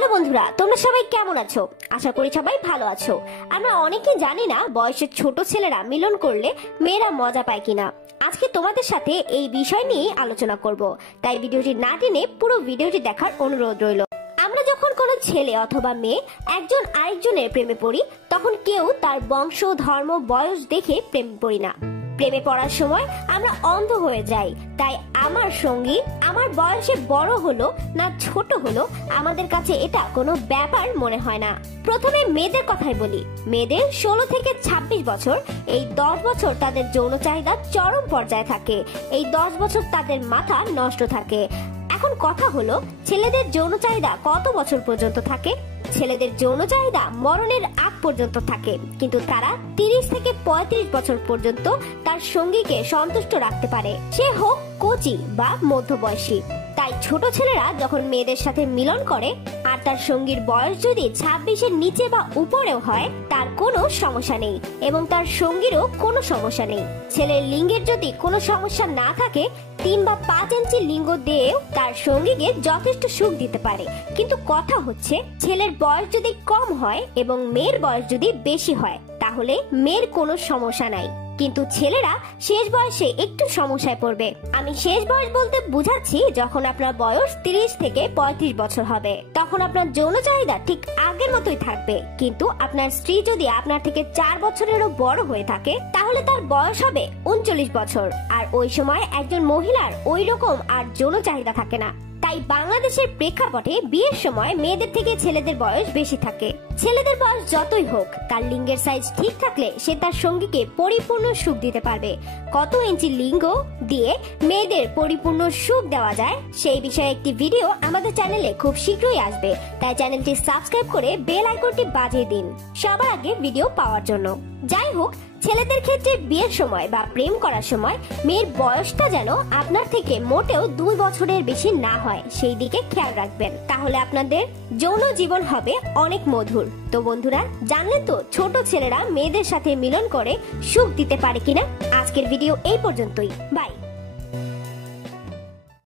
Hello বন্ধুরা, তোমরা সবাই কেমন আছো? আশা করি সবাই ভালো আছো। আমরা অনেকেই জানি না বয়সের ছোট ছেলেরা মিলন করলে মেয়েরা মজা পায় কিনা। আজকে তোমাদের সাথে এই বিষয় নিয়ে আলোচনা করব, তাই ভিডিওটি না টেনে পুরো ভিডিওটি দেখার অনুরোধ রইল। আমরা যখন কোনো ছেলে অথবা মেয়ে একজন আরেকজনের প্রেমে পড়ি, তখন কেউ তার বংশ, ধর্ম, বয়স দেখে প্রেমে পড়ি না। প্রেমে পড়ার সময় আমরা অন্ধ হয়ে যাই। তাই আমার সঙ্গী আমার বয়সে বড় হলো না ছোট হলো, আমাদের কাছে এটা কোনো ব্যাপার মনে হয় না। প্রথমে মেয়েদের কথাই বলি। মেয়েদের 16 থেকে 26 বছর, এই 10 বছর তাদের যৌন চাহিদা চরম পর্যায়ে থাকে। এই 10 বছর তাদের মাথা নষ্ট থাকে। এখন কথা হলো, ছেলেদের যৌন চাহিদা কত বছর পর্যন্ত থাকে? ছেলেদের যৌন চাহিদা মরণের আগ পর্যন্ত থাকে, কিন্তু তারা 30 থেকে 35 বছর পর্যন্ত তার সঙ্গীকে সন্তুষ্ট রাখতে পারে, সে হোক কোচি বা মধ্যবয়সী। তাই ছোট ছেলেরা যখন মেয়েদের সাথে মিলন করে আর তার সঙ্গীর বয়স যদি 26-এর নিচে বা উপরেও হয়, তার কোনো সমস্যা নেই এবং তার সঙ্গীরও কোনো সমস্যা নেই। ছেলের লিঙ্গের যদি কোনো সমস্যা না থাকে, 3 বা 5 ইঞ্চি লিঙ্গ দিয়েও তার সঙ্গীকে যথেষ্ট সুখ দিতে পারে। কিন্তু কথা হচ্ছে, ছেলের বয়স যদি কম হয় এবং মেয়ের বয়স যদি বেশি হয়, তাহলে মেয়ের কোনো সমস্যা নাই, কিন্তু ছেলেরা শেষ বয়সে একটু সমস্যায় পড়বে। আমি শেষ বয়স বলতে বুঝাচ্ছি, যখন আপনার বয়স 30 থেকে 35 বছর হবে, তখন আপনার যৌন চাহিদা ঠিক আগের মতোই থাকবে। কিন্তু আপনার স্ত্রী যদি আপনার থেকে 4 বছরেরও বড় হয়ে থাকে, তাহলে তার বয়স হবে 39 বছর, আর ওই সময় একজন মহিলার ওই রকম আর যৌন চাহিদা থাকে না। তাই বাংলাদেশের প্রেক্ষাপটে বিয়ের সময় মেয়েদের থেকে ছেলেদের বয়স বেশি থাকে। ছেলেদের বয়স যতই হোক, তার লিঙ্গের সাইজ ঠিক থাকলে সে তার সঙ্গীকে পরিপূর্ণ সুখ দিতে পারবে। কত ইঞ্চি লিঙ্গ দিয়ে মেয়েদের পরিপূর্ণ সুখ দেওয়া যায়, সেই বিষয়ে একটি ভিডিও আমাদের চ্যানেলে খুব শীঘ্রই আসবে। তাই চ্যানেলটি সাবস্ক্রাইব করে বেল আইকনটি বাজিয়ে দিন সবার আগে ভিডিও পাওয়ার জন্য। যাই হোক, ছেলেদের ক্ষেত্রে বিয়ের সময় বা প্রেম করার সময় মেয়ের বয়সটা যেন আপনার থেকে মোটেও 2 বছরের বেশি না হয়, সেই দিকে খেয়াল রাখবেন। তাহলে আপনাদের যৌন জীবন হবে অনেক মধুর। তো বন্ধুরা, জানলেন তো ছোট ছেলেরা মেয়েদের সাথে মিলন করে সুখ দিতে পারে কিনা? আজকের ভিডিও এই পর্যন্তই। বাই।